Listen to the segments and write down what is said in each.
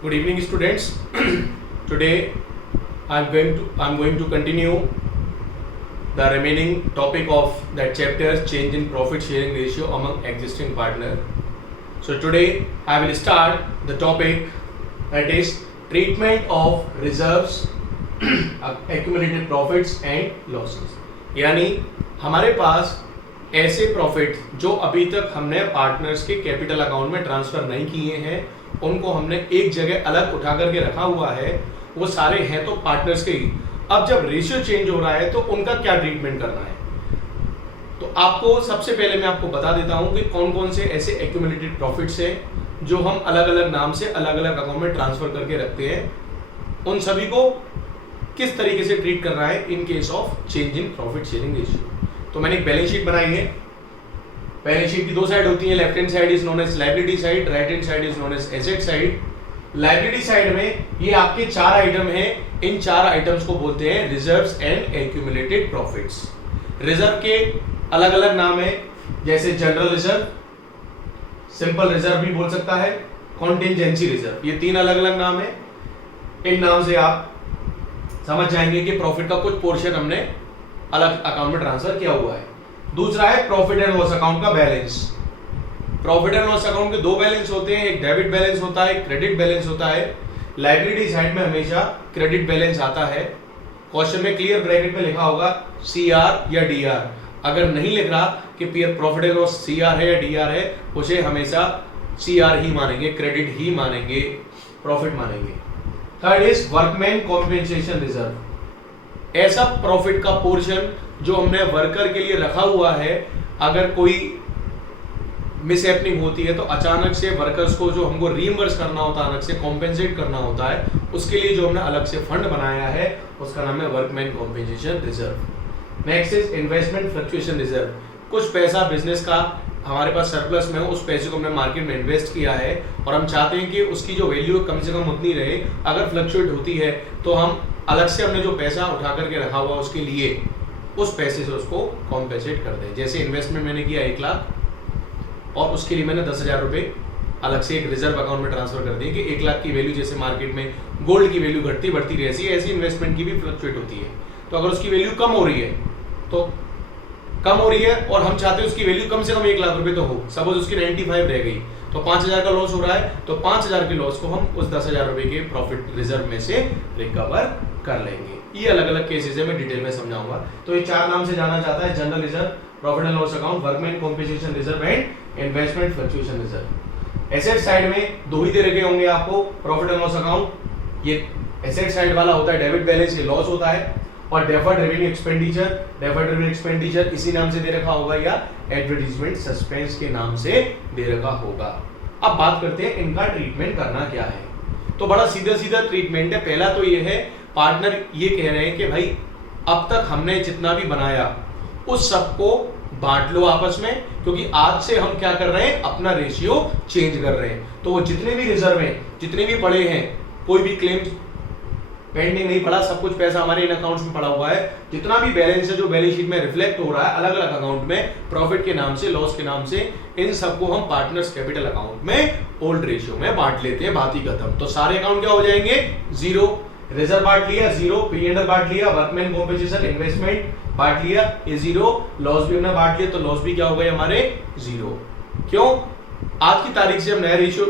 Good evening, students. Today, I'm going to continue the remaining topic of that chapter, change in profit sharing ratio among existing partner. So today, I will start the topic that is treatment of reserves, accumulated profits and losses. यानी हमारे पास ऐसे profit जो अभी तक हमने partners के capital account में transfer नहीं किए हैं, उनको हमने एक जगह अलग उठा करके रखा हुआ है, वो सारे हैं तो पार्टनर्स के ही। अब जब रेशियो चेंज हो रहा है तो उनका क्या ट्रीटमेंट करना है, तो आपको सबसे पहले मैं आपको बता देता हूं कि कौन कौन से ऐसे एक्यूमुलेटेड प्रॉफिट्स हैं जो हम अलग अलग नाम से अलग अलग अकाउंट में ट्रांसफर करके रखते हैं, उन सभी को किस तरीके से ट्रीट करना है in case of change in profit sharing ratio. तो मैंने एक बैलेंस शीट बनाई है। बैलेंस शीट की दो साइड होती है, left hand side is known as liability side, right hand side is known as asset side. Liability side में ये आपके चार आइटम हैं, इन चार आइटम्स को बोलते हैं reserves and accumulated profits. Reserve के अलग अलग नाम है, जैसे जनरल रिजर्व, सिंपल रिजर्व भी बोल सकता है, कॉन्टिजेंसी रिजर्व, ये तीन अलग अलग नाम है। इन नाम से आप समझ जाएंगे कि प्रॉफिट का कुछ पोर्शन हमने अलग अकाउंट में ट्रांसफर किया हुआ है। दूसरा है प्रॉफिट एंड लॉस अकाउंट का balance. Profit and loss account के दो बैलेंस होते हैं, एक डेबिट बैलेंस होता है, एक क्रेडिट बैलेंस होता है। लायबिलिटी साइड में हमेशा क्रेडिट बैलेंस आता है। क्वेश्चन में क्लियर ब्रैकेट में लिखा होगा सीआर या डीआर। अगर नहीं लिख रहा कि प्रॉफिट एंड लॉस सीआर है या डीआर है, उसे हमेशा सीआर ही मानेंगे, क्रेडिट ही मानेंगे, प्रॉफिट मानेंगे। Third is workman compensation reserve. ऐसा प्रॉफिट का पोर्शन जो हमने वर्कर के लिए रखा हुआ है, अगर कोई मिसहैपनिंग होती है तो अचानक से वर्कर्स को जो हमको रीइंबर्स करना होता है, अलग से कॉम्पेंसेट करना होता है, उसके लिए जो हमने अलग से फंड बनाया है उसका नाम है workman compensation reserve. Next is investment fluctuation reserve. कुछ पैसा बिजनेस का हमारे पास सरप्लस में हो, उस पैसे को हमने मार्केट में इन्वेस्ट किया है और हम चाहते हैं कि उसकी जो वैल्यू कम से कम उतनी रहे। अगर फ्लक्चुएट होती है तो हम अलग से हमने जो पैसा उठा करके रखा हुआ उसके लिए उस पैसे से उसको कॉम्पेंसेट कर दें। जैसे इन्वेस्टमेंट मैंने किया 1 लाख और उसके लिए मैंने 10,000 रुपये अलग से एक रिजर्व अकाउंट में ट्रांसफर कर दिए कि 1 लाख की वैल्यू जैसे मार्केट में गोल्ड की वैल्यू घटती बढ़ती रहती है, ऐसी इन्वेस्टमेंट की भी फ्लक्चुएट होती है। तो अगर उसकी वैल्यू कम हो रही है तो कम हो रही है और हम चाहते हैं उसकी वैल्यू कम से कम 1 लाख रुपए तो हो, सपोज उसकी 95 रह गई तो 5,000 का लॉस हो रहा है, तो 5,000 के लॉस को हम उस 10,000 रुपए के प्रॉफिट रिजर्व में से रिकवर कर लेंगे। ये अलग अलग केसेस है, मैं डिटेल में समझाऊंगा। तो ये चार नाम से जाना जाता है, general reserve, profit and loss account, workman compensation reserve and investment fluctuation reserve. Asset side में दो ही दे रखे होंगे आपको, प्रॉफिट एंड लॉस अकाउंट, ये एसेट साइड वाला होता है, डेबिट बैलेंस, ये लॉस होता है, और deferred revenue expenditure, deferred revenue expenditure इसी नाम से दे रखा होगा या एडवर्टाइजमेंट सस्पेंस के नाम से दे रखा होगा। अब बात करते हैं इनका ट्रीटमेंट करना क्या है। तो बड़ा सीधा सीधा ट्रीटमेंट है। पहला तो ये है, पार्टनर ये कह रहे हैं कि भाई अब तक हमने जितना भी बनाया उस सबको बांट लो आपस में, क्योंकि आज से हम क्या कर रहे हैं, अपना रेशियो चेंज कर रहे हैं। तो वो जितने भी रिजर्व हैं, जितने भी पड़े हैं, कोई भी क्लेम पेंडिंग नहीं पड़ा, सब कुछ पैसा हमारे इन अकाउंट्स में पड़ा हुआ है। जितना भी बैलेंस है जो बैलेंस शीट में रिफ्लेक्ट हो रहा है अलग अलग अकाउंट में, प्रॉफिट के नाम से, लॉस के नाम से, इन सबको हम पार्टनर्स कैपिटल अकाउंट में ओल्ड रेशियो में बांट लेते हैं, बात ही खत्म। तो सारे अकाउंट क्या हो जाएंगे, जीरो। रिजर्व बांट लिया, जीरो। पी&एल बांट लिया, वर्कमैन कॉम्पेंसेशन, इन्वेस्टमेंट बांट लिया, ये जीरो। लॉस भी हमने बांट लिया तो लॉस भी क्या हो गए हमारे, जीरो। क्यों, आज की तारीख से हम नया रेशियो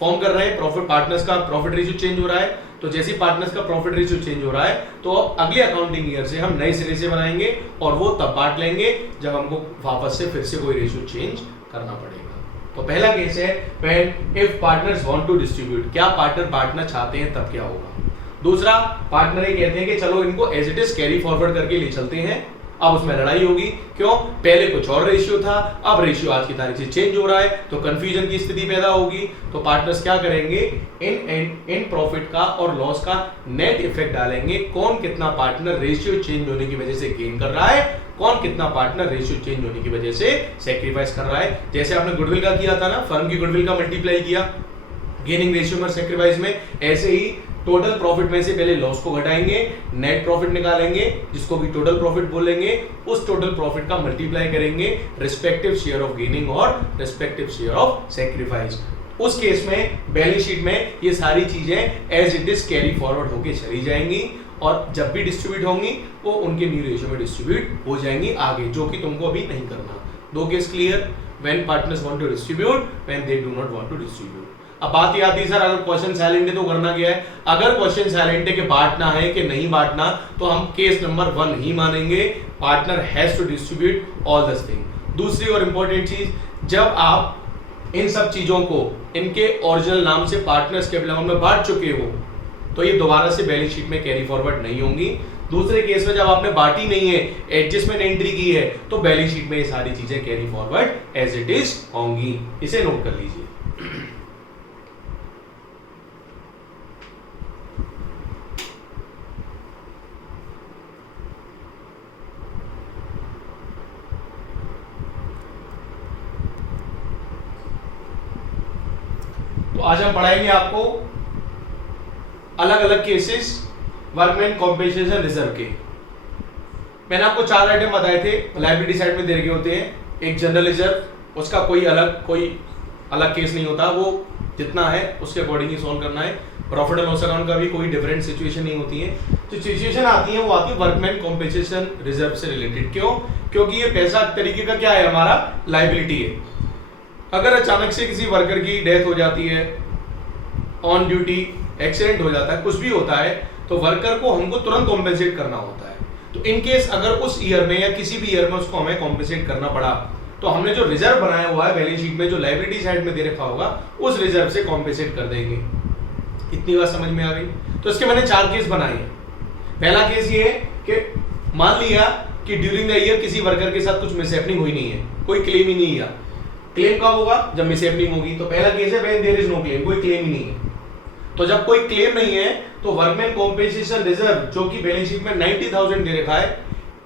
फॉर्म कर रहे हैं, प्रॉफिट पार्टनर्स का प्रॉफिट रेशियो चेंज हो रहा है। तो जैसे पार्टनर्स का प्रॉफिट रेशियो चेंज हो रहा है तो अब अगले अकाउंटिंग ईयर से हम नए सिरे से बनाएंगे और वो तब बांट लेंगे जब हमको वापस से फिर से कोई रेशियो चेंज करना पड़ेगा। तो पहला केस है when if partners want to distribute, क्या पार्टनर बांटना चाहते हैं तब क्या होगा। दूसरा, पार्टनर ये कहते हैं कि चलो इनको as it is carry forward करके ले चलते हैं। अब उसमें लड़ाई होगी, क्यों, पहले कुछ और रेशियो था, अब रेशियो आज की तारीख से चेंज हो रहा है, तो कंफ्यूजन की स्थिति पैदा होगी। तो पार्टनर्स क्या करेंगे, इन प्रॉफिट का और लॉस का नेट इफेक्ट डालेंगे, कौन कितना पार्टनर रेशियो चेंज होने की वजह से गेन कर रहा है, कौन कितना पार्टनर रेशियो चेंज होने की वजह से सैक्रिफाइस कर रहा है। जैसे आपने गुडविल का किया था ना, फर्म की गुडविल का मल्टीप्लाई किया गेनिंग रेशियो में सैक्रिफाइस में, ऐसे ही टोटल प्रॉफिट में से पहले लॉस को घटाएंगे, नेट प्रॉफिट निकालेंगे जिसको भी टोटल प्रॉफिट बोलेंगे, उस टोटल प्रॉफिट का मल्टीप्लाई करेंगे रिस्पेक्टिव शेयर ऑफ गेनिंग और रिस्पेक्टिव शेयर ऑफ सैक्रिफाइस। उस केस में बैलेंस शीट में ये सारी चीजें as it is carry forward होके चली जाएंगी और जब भी डिस्ट्रीब्यूट होंगी वो उनके न्यू रेशियो में डिस्ट्रीब्यूट हो जाएंगी आगे, जो कि तुमको अभी नहीं करना। दो case clear, when partners want to distribute, when they do not want to distribute. अब बात ये आती है सर अगर क्वेश्चन साइलेंट है तो करना क्या है? अगर क्वेश्चन साइलेंट है कि बांटना है कि नहीं बांटना, तो हम केस नंबर 1 ही मानेंगे, partner has to distribute all this thing. दूसरी और इंपॉर्टेंट चीज, जब आप इन सब चीजों को इनके ओरिजिनल नाम से पार्टनर्स कैपिटल अकाउंट में बांट चुके हो तो ये दोबारा से बैलेंस शीट में कैरी फॉरवर्ड नहीं होंगी। दूसरे केस में जब आपने बांटी नहीं है, एडजस्टमेंट एंट्री की है, तो बैलेंस शीट में ये सारी चीजें carry forward as it is होंगी। इसे नोट कर लीजिए। तो आज हम पढ़ाएंगे आपको अलग अलग केसेस वर्कमैन कॉम्पेंसेशन रिजर्व के। मैंने आपको 4 आइटम बताए थे, लायबिलिटी साइड में दे रखे होते हैं। एक जनरल रिजर्व, उसका कोई अलग केस नहीं होता, वो जितना है उसके अकॉर्डिंग ही सॉल्व करना है। प्रॉफिट एंड लॉस अकाउंट का भी कोई डिफरेंट सिचुएशन नहीं होती है। जो सिचुएशन आती है वो आती है वर्कमैन कॉम्पेंसेशन रिजर्व से रिलेटेड। क्यों? क्योंकि ये पैसा तरीके का क्या है, हमारा लायबिलिटी है। अगर अचानक से किसी वर्कर की डेथ हो जाती है, ऑन ड्यूटी एक्सीडेंट हो जाता है, कुछ भी होता है, तो वर्कर को हमको तुरंत कॉम्पेंसेट करना होता है। तो इन केस अगर उस ईयर में या किसी भी ईयर में उसको हमें कॉम्पेंसेट करना पड़ा, तो हमने जो रिजर्व बनाया हुआ है बैलेंस शीट में, जो लायबिलिटी साइड में दे रखा होगा, उस रिजर्व से कॉम्पेंसेट कर देंगे। इतनी बात समझ में आ गई? तो इसके मैंने 4 केस बनाए हैं। पहला केस ये है कि मान लिया कि ड्यूरिंग द ईयर किसी वर्कर के साथ कुछ मिसहैपनिंग हुई नहीं है, कोई क्लेम ही नहीं है। क्लेम कब होगा? जब मिसहैपनिंग होगी। तो पहला केस है when there is no claim, कोई क्लेम ही नहीं है। तो जब कोई क्लेम नहीं है तो वर्कमैन कॉम्पेंसेशन रिजर्व जो कि बैलेंस शीट में 90,000 दे रखा है,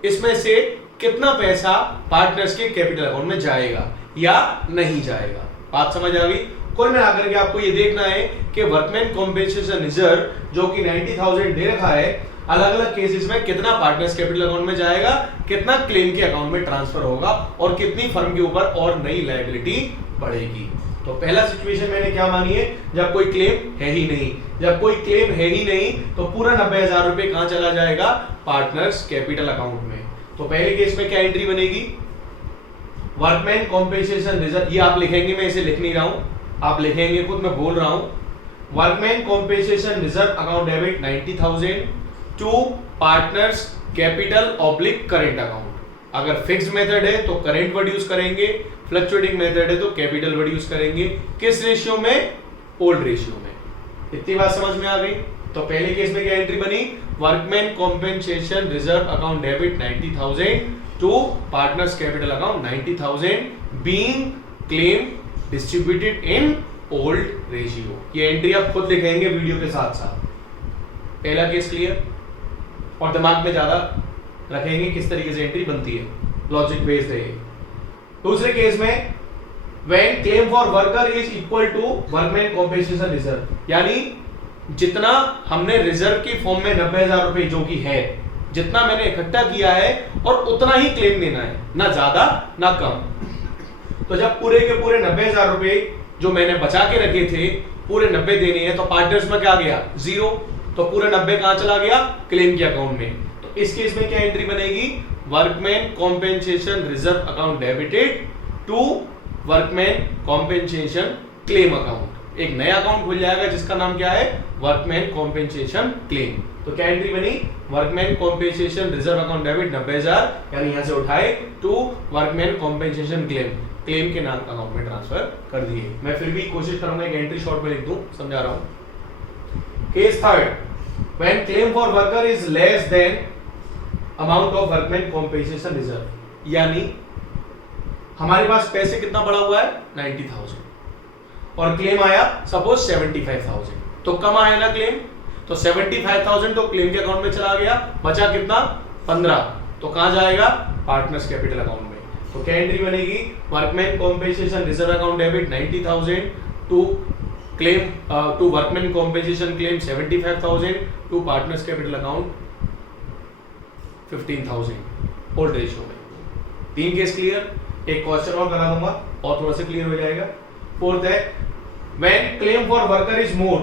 इसमें से कितना पैसा पार्टनर्स के कैपिटल अकाउंट में जाएगा या नहीं जाएगा। बात समझ आ गई? कुल मिलाकर के आपको ये देखना है कि वर्कमैन कॉम्पेंसेशन रिजर्व जो कि 90,000 दे रखा है, अलग अलग केसेस में कितना पार्टनर्स कैपिटल अकाउंट में जाएगा, कितना क्लेम के अकाउंट में ट्रांसफर होगा और कितनी फर्म के ऊपर और नई लायबिलिटी बढ़ेगी। तो पहला सिचुएशन मैंने क्या मानी है? जब कोई क्लेम है ही नहीं। जब कोई क्लेम है ही नहीं तो पूरा 90,000 रुपए कहां चला जाएगा? पार्टनर्स कैपिटल अकाउंट में। तो पहले केस में क्या एंट्री बनेगी? Workman compensation reserve. ये आप लिखेंगे, मैं इसे लिख नहीं रहा हूं, आप लिखेंगे खुद, मैं बोल रहा हूं। Workman compensation reserve account debit 90,000 to partners capital oblique current account. अगर फिक्स्ड मेथड है तो करंट वर्ड यूज करेंगे, फ्लक्चुएटिंग मेथड है तो कैपिटल वर्ड यूज करेंगे। किस रेशियो में? ओल्ड रेशियो में। इतनी बात समझ में आ गई? तो पहले केस में क्या एंट्री बनी? Workman compensation reserve account debit 90,000 to partners capital account 90,000 being claim distributed in old ratio. ये एंट्री आप खुद लिखेंगे वीडियो के साथ साथ। पहला केस क्लियर? और दिमाग में ज्यादा रखेंगे किस तरीके से एंट्री बनती है, लॉजिक बेस्ड है। दूसरे केस में when claim for worker is equal to workman compensation reserve, यानी जितना हमने रिजर्व की फॉर्म में 90,000 रुपए जो कि है, जितना मैंने इकट्ठा किया है और उतना ही क्लेम देना है, ना ज्यादा ना कम। तो जब पूरे के पूरे 90,000 रुपए जो मैंने बचा के रखे थे पूरे 90 देने हैं, तो पार्टनर्स में क्या गया? 0। तो पूरे 90 कहां चला गया? क्लेम के अकाउंट में। तो इस केस में क्या एंट्री बनेगी? Workman compensation reserve account debited to workman compensation claim account. एक नया अकाउंट खुल जाएगा जिसका नाम क्या है? Workman compensation claim. तो क्या एंट्री बनी? Workman compensation reserve account debit 90,000, यानी यहां से उठाए, to workman compensation claim, claim के नाम अकाउंट में ट्रांसफर कर दिए। मैं फिर भी कोशिश करूंगा एक एंट्री शॉर्ट में लिख दूं, समझा रहा हूं। Case third, when claim for worker is less than amount of workman compensation reserve, यानी हमारे पास पैसे कितना पड़ा हुआ है? 90,000 और क्लेम आया सपोज 75,000। तो कम आया ना क्लेम, तो 75,000 तो क्लेम के अकाउंट में चला गया, बचा कितना? 15। तो कहां जाएगा? पार्टनर्स कैपिटल अकाउंट में। तो क्या एंट्री बनेगी? Workman compensation reserve account debit 90,000 to claim to workman compensation claim 75,000 to partners capital account 15,000 old ratio में। 3 केस क्लियर? एक क्वेश्चन और करा दूंगा और थोड़ा सा क्लियर हो जाएगा। फोर्थ है when claim for worker is more,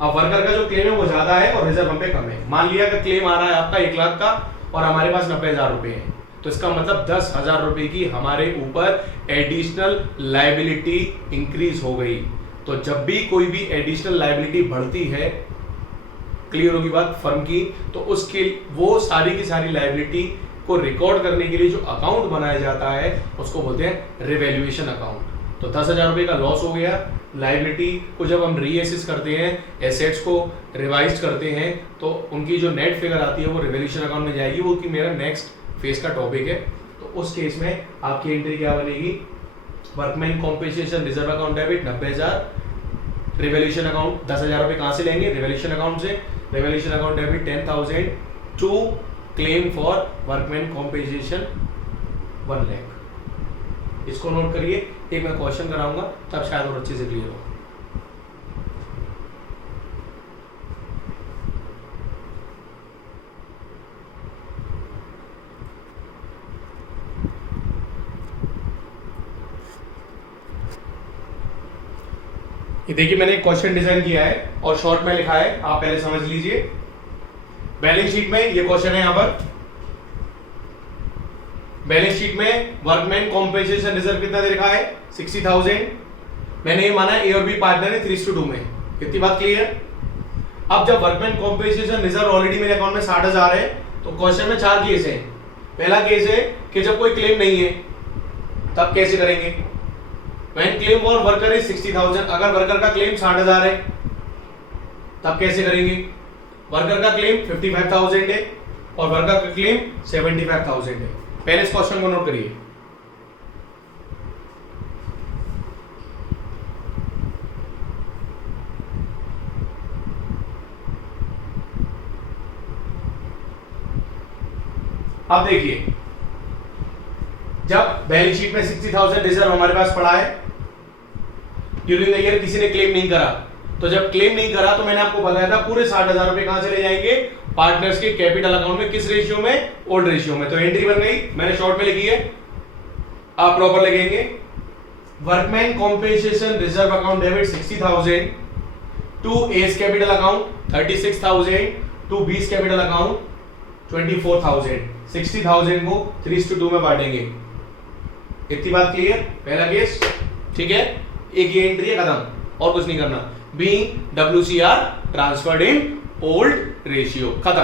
अब वर्कर का जो क्लेम है वो ज्यादा है और रिजर्व हम पे कम है। मान लिया कि क्लेम आ रहा है आपका 1 लाख का और हमारे पास 90,000 रुपए है, तो इसका मतलब 10,000 रुपए की हमारे ऊपर एडिशनल लायबिलिटी इंक्रीज हो गई। तो जब भी कोई भी एडिशनल लायबिलिटी बढ़ती है, क्लियर होगी बात फर्म की, तो उसके वो सारी की सारी लायबिलिटी को रिकॉर्ड करने के लिए जो अकाउंट बनाया जाता है उसको बोलते हैं रिवैल्यूएशन अकाउंट। तो 10,000 रुपए का लॉस हो गया, लायबिलिटी को जब हम रीएसेस करते हैं, एसेट्स को रिवाइज करते हैं, तो उनकी जो नेट फिगर आती है वो रिवैल्यूएशन अकाउंट में जाएगी, वो कि मेरा नेक्स्ट फेज का टॉपिक है। तो उस केस में आपकी एंट्री क्या बनेगी, workman compensation reserve account debit 90,000, revaluation account 10,000 रुपए कहां से लेंगे, रिवैल्यूएशन अकाउंट से, revaluation account debit 10,000 to claim for workman compensation 1 lakh. इसको नोट करिए, एक मैं क्वेश्चन कराऊंगा तब शायद और अच्छे से क्लियर हो। ये देखिए मैंने एक क्वेश्चन डिजाइन किया है और शॉर्ट में लिखा है, आप पहले समझ लीजिए। बैलेंस शीट में ये क्वेश्चन है, यहां पर बैलेंस शीट में वर्कमैन कॉम्पेंसेशन रिजर्व कितना दे रखा है 60,000। मैंने ये माना ए और बी पार्टनर है 3:2 में, इतनी बात क्लियर। अब जब वर्कमैन कॉम्पेंसेशन रिजर्व ऑलरेडी मेरे अकाउंट में 60,000 है, तो क्वेश्चन में 4 केस है। पहला केस है कि जब कोई क्लेम नहीं है, तब कैसे करेंगे, when claim for worker is 60,000, अगर वर्कर का क्लेम 60,000 है तब कैसे करेंगे, वर्कर का क्लेम 55,000 है और वर्कर का क्लेम 75,000 है। पहले इस क्वेश्चन को नोट करिए। अब देखिए, जब बैलेंस शीट में 60,000 रिजर्व हमारे पास पड़ा है, ड्यूरिंग द ईयर किसी ने क्लेम नहीं करा, तो जब क्लेम नहीं करा तो मैंने आपको बताया था पूरे 60,000 रुपए कहां चले जाएंगे, पार्टनर्स के कैपिटल अकाउंट में। किस रेशियो में, ओल्ड रेशियो में। तो एंट्री बन गई, मैंने शॉर्ट में लिखी है, आप प्रॉपर लिखेंगे। Workman compensation reserve account debit 60,000 to A's capital account 36,000 to B's capital account 24,000। 60,000 को 3:2 में बांटेंगे, इतनी बात क्लियर। पहला केस ठीक है, एक ये एंट्री है, खत्म, और कुछ नहीं करना। बीइंग WCR ट्रांसफर्ड इन ओल्ड रेशियो, खत्म।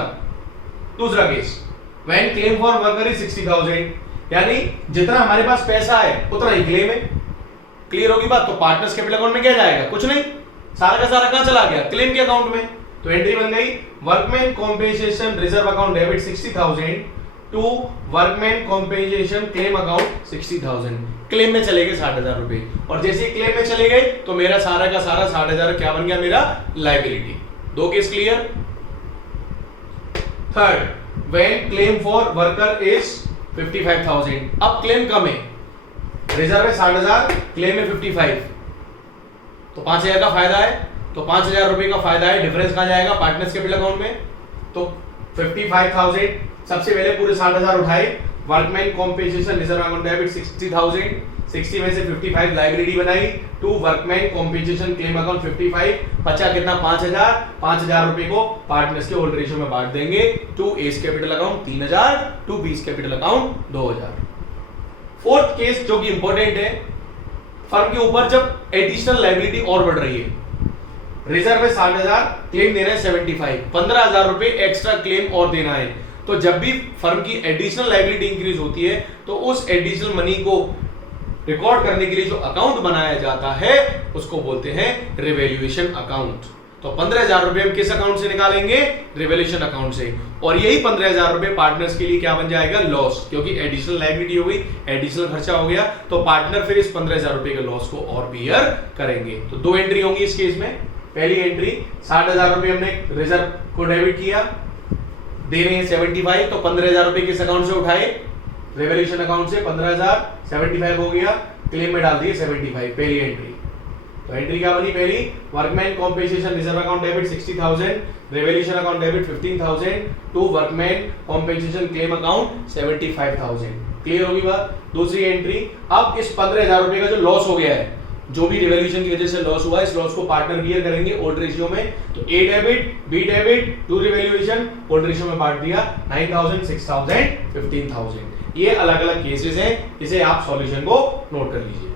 दूसरा case, when claim for worker is 60,000, यानी जितना हमारे पास पैसा है उतना ही क्लेम है। क्लियर होगी बात। तो पार्टनर्स कैपिटल अकाउंट में क्या जाएगा, कुछ नहीं, सारा का सारा कहां चला गया, क्लेम के अकाउंट में। तो एंट्री बन गई, workman compensation reserve account debit 60,000 to workman compensation claim account 60,000। Claim में चले गए 60,000 रुपए, और जैसे ही क्लेम में चले गए तो मेरा सारा का सारा 60,000 क्या बन गया, मेरा लायबिलिटी। दो case clear. Third, when claim for worker is 55,000, अब क्लेम कम है, रिजर्व है 60,000, क्लेम है 55, तो 5,000 का फायदा है, तो 5,000 रुपए का फायदा है, डिफरेंस कहां जाएगा, पार्टनर्स कैपिटल अकाउंट में। तो 55,000 सबसे पहले पूरे 60,000 उठाए, workman compensation reserve account debit 60,000, 60 में से 55 लायबिलिटी बनाई, to workman compensation claim account 55, बचा कितना 5,000, 5,000 रुपए को पार्टनर्स के होल्ड रेशियो में बांट देंगे, to A's capital account 3,000, to B's capital account 2,000। Fourth case जो कि इंपॉर्टेंट है, फर्म के ऊपर जब एडिशनल लायबिलिटी और बढ़ रही है, रिजर्व है 60,000, क्लेम देना है 75, 15,000 रुपए एक्स्ट्रा क्लेम और देना है। तो जब भी फर्म की एडिशनल लायबिलिटी इंक्रीज होती है तो उस एडिशनल मनी को रिकॉर्ड करने के लिए जो अकाउंट बनाया जाता है उसको बोलते हैं रिवैल्यूएशन अकाउंट। तो 15,000 रुपए हम किस अकाउंट से निकालेंगे, रिवैल्यूएशन अकाउंट से, और यही 15,000 रुपए पार्टनर्स के लिए क्या बन जाएगा, लॉस, क्योंकि एडिशनल लायबिलिटी हो गई, एडिशनल खर्चा हो गया, तो पार्टनर फिर इस 15,000 रुपए के लॉस को और बियर करेंगे। तो दो एंट्री होंगी इस केस में। पहली एंट्री 60,000 रुपए हमने रिजर्व को डेबिट किया, दे रहे हैं 75, तो 15,000 रुपए किस अकाउंट से उठाए, रिवैल्यूएशन अकाउंट से। 15,000 75 हो गया, क्लेम में डाल दिए 75, पहली एंट्री। तो एंट्री क्या बनी, पहली, workman compensation reserve account debit 60,000, revaluation account debit 15,000, to workman compensation claim account 75,000। Clear होगी बात। दूसरी एंट्री, अब इस 15,000 रुपए का जो लॉस हो गया है जो भी रिवैल्यूएशन की वजह से लॉस हुआ इस लॉस को पार्टनर बियर करेंगे ओल्ड रेशियो में। तो A debit B debit to revaluation old ratio में बांट दिया 9000 6000 15000। ये अलग अलग केसेस हैं, इसे आप सॉल्यूशन को नोट कर लीजिए।